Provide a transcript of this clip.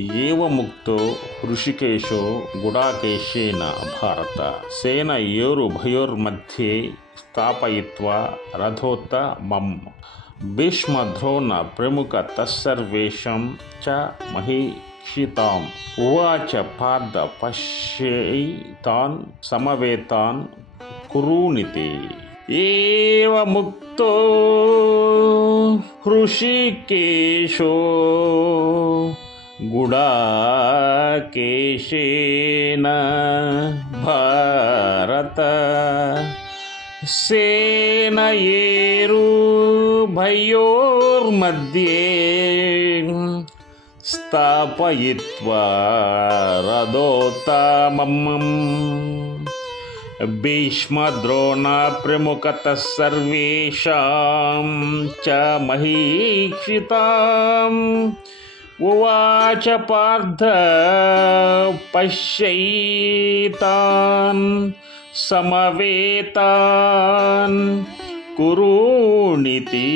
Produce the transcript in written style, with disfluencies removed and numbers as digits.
एवमुक्तो हृषिकेशो गुडाकेशेन भारत सेनयोरुभयोर्मध्ये स्थापयित्वा रथोत्तमम् भीष्मद्रोण प्रमुख तत्सर्वेषां च महीक्षिताम् उवाच पार्थ पश्यैतान् समवेतान् कुरूनिति। एवमुक्तो हृषिकेशो गुडाकेशेन भारत सेनयोरुभयोर्मध्ये स्थापयित्वा रथोत्तमम् भीष्मद्रोण प्रमुखतः सर्वेषां च महीक्षिताम् उवाच पार्थ पश्यैतान् समवेतान् कुरूनिति।